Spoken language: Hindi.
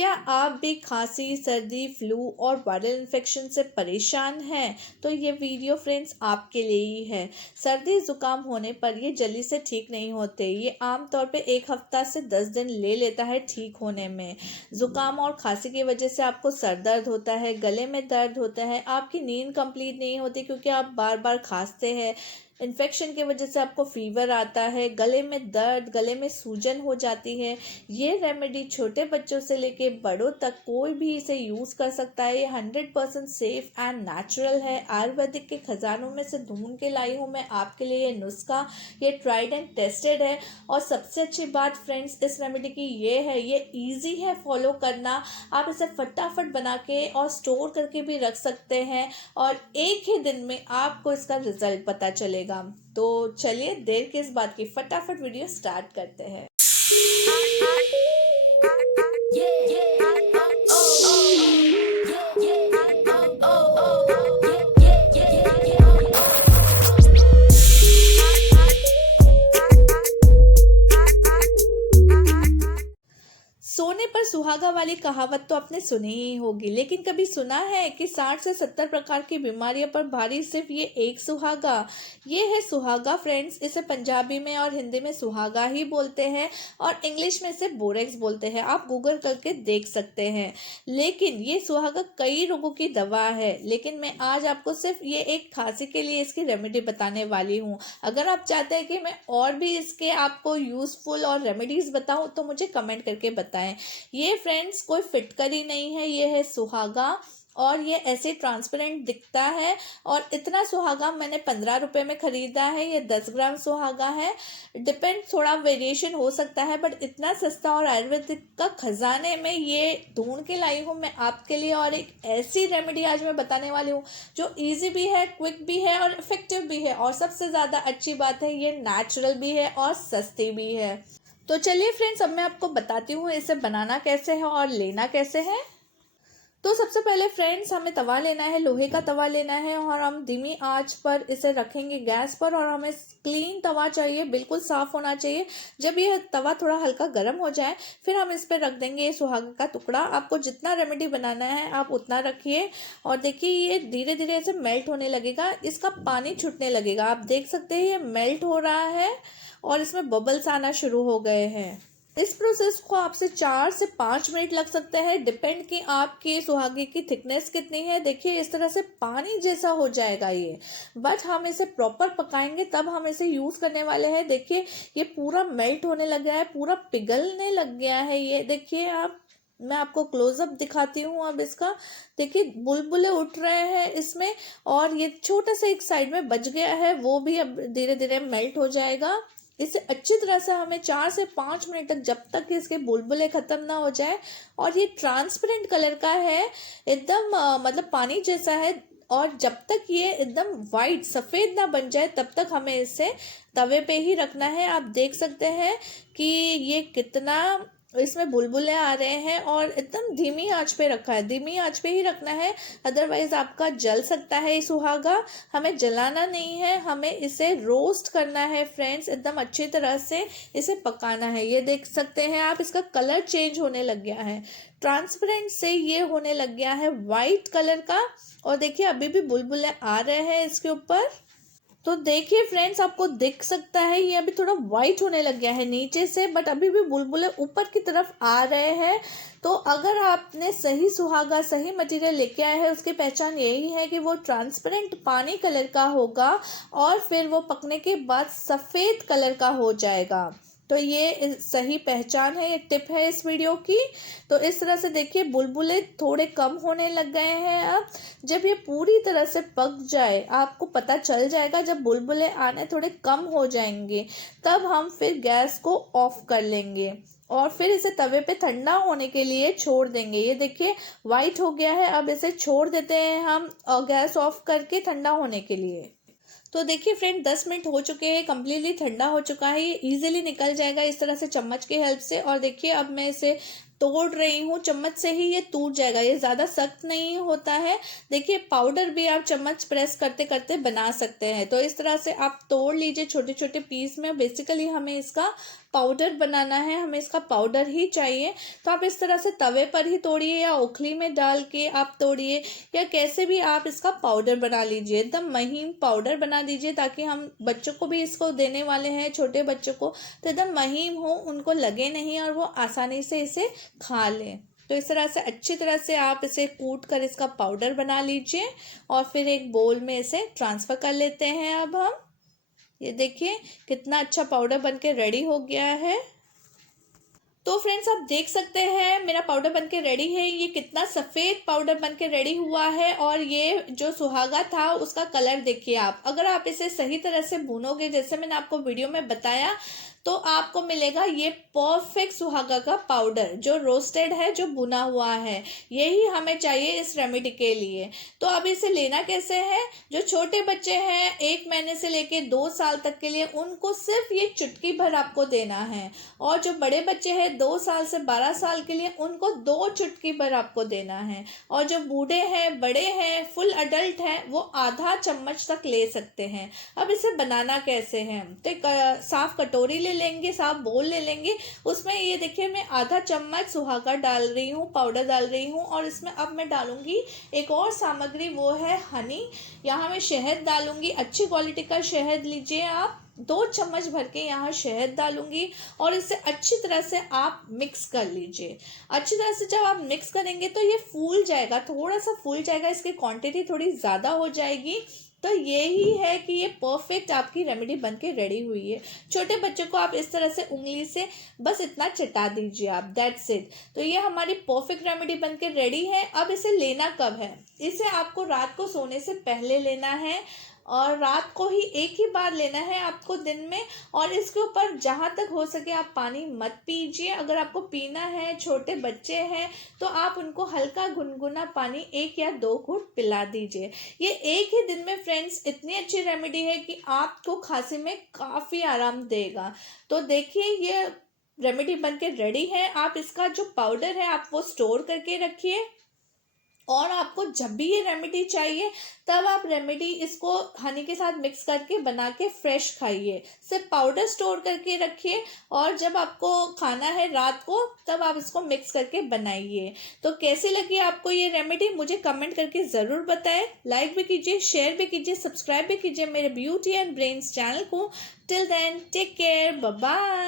क्या आप भी खांसी, सर्दी, फ्लू और वायरल इन्फेक्शन से परेशान हैं? तो ये वीडियो फ्रेंड्स आपके लिए ही है। सर्दी जुकाम होने पर ये जल्दी से ठीक नहीं होते। ये आमतौर पे 1 हफ्ता से 10 दिन ले लेता है ठीक होने में। जुकाम और खांसी की वजह से आपको सर दर्द होता है, गले में दर्द होता है, आपकी नींद कंप्लीट नहीं होती क्योंकि आप बार बार खांसते हैं। इन्फेक्शन की वजह से आपको फीवर आता है, गले में दर्द, गले में सूजन हो जाती है। ये रेमेडी छोटे बच्चों से लेके बड़ों तक कोई भी इसे यूज़ कर सकता है। ये 100% सेफ एंड नेचुरल है। आयुर्वेदिक के खजानों में से ढूंढ के लाई हूँ मैं आपके लिए ये नुस्खा। ये ट्राइड एंड टेस्टेड है। और सबसे अच्छी बात फ्रेंड्स इस रेमेडी की ये है, ये ईजी है फॉलो करना। आप इसे फटाफट बना के और स्टोर करके भी रख सकते हैं और एक ही दिन में आपको इसका रिजल्ट पता चलेगा। तो चलिए देर किस बात की, फटाफट वीडियो स्टार्ट करते हैं। सोने पर सुहागा वाली कहावत तो आपने सुनी ही होगी, लेकिन कभी सुना है कि 60 से 70 प्रकार की बीमारियों पर भारी सिर्फ ये एक सुहागा? ये है सुहागा फ्रेंड्स। इसे पंजाबी में और हिंदी में सुहागा ही बोलते हैं और इंग्लिश में इसे बोरेक्स बोलते हैं। आप गूगल करके देख सकते हैं। लेकिन ये सुहागा कई रोगों की दवा है, लेकिन मैं आज आपको सिर्फ ये एक खांसी के लिए इसकी रेमेडी बताने वाली हूँ। अगर आप चाहते हैं कि मैं और भी इसके आपको यूजफुल और रेमेडीज बताऊँ तो मुझे कमेंट करके बताएं। ये फ्रेंड्स कोई फिटकरी नहीं है, ये है सुहागा और ये ऐसे ट्रांसपेरेंट दिखता है। और इतना सुहागा मैंने 15 रुपये में ख़रीदा है। ये 10 ग्राम सुहागा है। डिपेंड, थोड़ा वेरिएशन हो सकता है, बट इतना सस्ता और आयुर्वेदिक का खजाने में ये ढूंढ के लाई हूँ मैं आपके लिए। और एक ऐसी रेमेडी आज मैं बताने वाली हूँ जो इजी भी है, क्विक भी है और इफेक्टिव भी है। और सबसे ज़्यादा अच्छी बात है, ये नेचुरल भी है और सस्ती भी है। तो चलिए फ्रेंड्स, अब मैं आपको बताती हूँ इसे बनाना कैसे है और लेना कैसे है। तो सबसे पहले फ्रेंड्स हमें तवा लेना है, लोहे का तवा लेना है और हम धीमी आंच पर इसे रखेंगे गैस पर। और हमें क्लीन तवा चाहिए, बिल्कुल साफ़ होना चाहिए। जब ये तवा थोड़ा हल्का गर्म हो जाए फिर हम इस पर रख देंगे ये सुहागा का टुकड़ा। आपको जितना रेमेडी बनाना है आप उतना रखिए। और देखिए ये धीरे धीरे ऐसे मेल्ट होने लगेगा, इसका पानी छूटने लगेगा। आप देख सकते हैं ये मेल्ट हो रहा है और इसमें बबल्स आना शुरू हो गए हैं। इस प्रोसेस को आपसे 4 से 5 मिनट लग सकते हैं, डिपेंड कि आपके सुहागे की थिकनेस कितनी है। देखिए इस तरह से पानी जैसा हो जाएगा ये, बट हम इसे प्रॉपर पकाएंगे तब हम इसे यूज़ करने वाले हैं। देखिए ये पूरा मेल्ट होने लग गया है, पूरा पिघलने लग गया है। ये देखिए आप, मैं आपको क्लोजअप दिखाती हूँ अब इसका। देखिए बुलबुले उठ रहे हैं इसमें और ये छोटा सा एक साइड में बच गया है, वो भी अब धीरे धीरे मेल्ट हो जाएगा। इसे अच्छी तरह से हमें 4 से 5 मिनट तक, जब तक कि इसके बुलबुले ख़त्म ना हो जाए और ये ट्रांसपेरेंट कलर का है, एकदम मतलब पानी जैसा है। और जब तक ये एकदम वाइट सफ़ेद ना बन जाए तब तक हमें इसे तवे पे ही रखना है। आप देख सकते हैं कि ये कितना इसमें बुलबुले आ रहे हैं और एकदम धीमी आंच पे रखा है, धीमी आंच पे ही रखना है, अदरवाइज आपका जल सकता है ये सुहागा। हमें जलाना नहीं है, हमें इसे रोस्ट करना है फ्रेंड्स, एकदम अच्छी तरह से इसे पकाना है। ये देख सकते हैं आप, इसका कलर चेंज होने लग गया है, ट्रांसपेरेंट से ये होने लग गया है वाइट कलर का। और देखिए अभी भी बुलबुले आ रहे हैं इसके ऊपर। तो देखिए फ्रेंड्स आपको दिख सकता है ये अभी थोड़ा वाइट होने लग गया है नीचे से, बट अभी भी बुलबुले ऊपर की तरफ आ रहे हैं। तो अगर आपने सही सुहागा, सही मटेरियल लेके आए हैं, उसकी पहचान यही है कि वो ट्रांसपेरेंट पानी कलर का होगा और फिर वो पकने के बाद सफ़ेद कलर का हो जाएगा। तो ये सही पहचान है, ये टिप है इस वीडियो की। तो इस तरह से देखिए बुलबुले थोड़े कम होने लग गए हैं अब। जब ये पूरी तरह से पक जाए आपको पता चल जाएगा, जब बुलबुले आने थोड़े कम हो जाएंगे तब हम फिर गैस को ऑफ कर लेंगे और फिर इसे तवे पे ठंडा होने के लिए छोड़ देंगे। ये देखिए वाइट हो गया है, अब इसे छोड़ देते हैं हम गैस ऑफ करके ठंडा होने के लिए। तो देखिए फ्रेंड 10 मिनट हो चुके हैं, कम्प्लीटली ठंडा हो चुका है। ये इजीली निकल जाएगा इस तरह से चम्मच के हेल्प से। और देखिए अब मैं इसे तोड़ रही हूँ, चम्मच से ही ये टूट जाएगा, ये ज़्यादा सख्त नहीं होता है। देखिए पाउडर भी आप चम्मच प्रेस करते करते बना सकते हैं। तो इस तरह से आप तोड़ लीजिए छोटे छोटे पीस में। बेसिकली हमें इसका पाउडर बनाना है, हमें इसका पाउडर ही चाहिए। तो आप इस तरह से तवे पर ही तोड़िए या ओखली में डाल के आप तोड़िए, या कैसे भी आप इसका पाउडर बना लीजिए। एकदम महीन पाउडर बना दीजिए, ताकि हम बच्चों को भी इसको देने वाले हैं, छोटे बच्चों को, तो एकदम महीन हो, उनको लगे नहीं और वो आसानी से इसे खा लें। तो इस तरह से अच्छी तरह से आप इसे कूट कर इसका पाउडर बना लीजिए और फिर एक बोल में इसे ट्रांसफ़र कर लेते हैं। अब हम ये देखिए कितना अच्छा पाउडर बनके रेडी हो गया है। तो फ्रेंड्स आप देख सकते हैं मेरा पाउडर बनके रेडी है। ये कितना सफ़ेद पाउडर बनके रेडी हुआ है, और ये जो सुहागा था उसका कलर देखिए आप। अगर आप इसे सही तरह से भूनोगे, जैसे मैंने आपको वीडियो में बताया, तो आपको मिलेगा ये परफेक्ट सुहागा का पाउडर, जो रोस्टेड है, जो भुना हुआ है। यही हमें चाहिए इस रेमेडी के लिए। तो अब इसे लेना कैसे है? जो छोटे बच्चे हैं 1 महीने से लेके 2 साल तक के लिए, उनको सिर्फ ये चुटकी भर आपको देना है, और जो बड़े बच्चे हैं 2 साल से 12 साल के लिए, उनको 2 चुटकी भर आपको देना है, और जो बूढ़े हैं, बड़े हैं, फुल अडल्ट हैं, वो आधा चम्मच तक ले सकते हैं। अब इसे बनाना कैसे है? तो एक साफ कटोरी ले लेंगे, साफ बोल ले लेंगे। उसमें ये देखिए मैं आधा चम्मच सुहागा डाल रही हूँ, पाउडर डाल रही हूँ, और इसमें अब मैं डालूंगी एक और सामग्री, वो है हनी। यहाँ मैं शहद डालूंगी, अच्छी क्वालिटी का शहद लीजिए आप। 2 चम्मच भर के यहाँ शहद डालूंगी, और इसे अच्छी तरह से आप मिक्स कर लीजिए। अच्छी तरह से जब आप मिक्स करेंगे तो ये फूल जाएगा, थोड़ा सा फूल जाएगा, इसकी क्वांटिटी थोड़ी ज़्यादा हो जाएगी। तो यही है कि ये परफेक्ट आपकी रेमेडी बनके रेडी हुई है। छोटे बच्चों को आप इस तरह से उंगली से बस इतना चटा दीजिए आप, दैट्स इट। तो ये हमारी परफेक्ट रेमेडी बनके रेडी है। अब इसे लेना कब है? इसे आपको रात को सोने से पहले लेना है, और रात को ही एक ही बार लेना है आपको दिन में। और इसके ऊपर जहाँ तक हो सके आप पानी मत पीजिए। अगर आपको पीना है, छोटे बच्चे हैं, तो आप उनको हल्का गुनगुना पानी 1 या 2 घूंट पिला दीजिए। ये एक ही दिन में फ्रेंड्स इतनी अच्छी रेमेडी है कि आपको खांसी में काफ़ी आराम देगा। तो देखिए ये रेमेडी बनके रेडी है। आप इसका जो पाउडर है आप वो स्टोर करके रखिए, और आपको जब भी ये रेमेडी चाहिए तब आप रेमेडी इसको हनी के साथ मिक्स करके बना के फ्रेश खाइए। सिर्फ पाउडर स्टोर करके रखिए, और जब आपको खाना है रात को तब आप इसको मिक्स करके बनाइए। तो कैसी लगी आपको ये रेमेडी मुझे कमेंट करके ज़रूर बताएं। लाइक भी कीजिए, शेयर भी कीजिए, सब्सक्राइब भी कीजिए मेरे ब्यूटी एंड ब्रेन्स चैनल को। Till then take care, bye bye.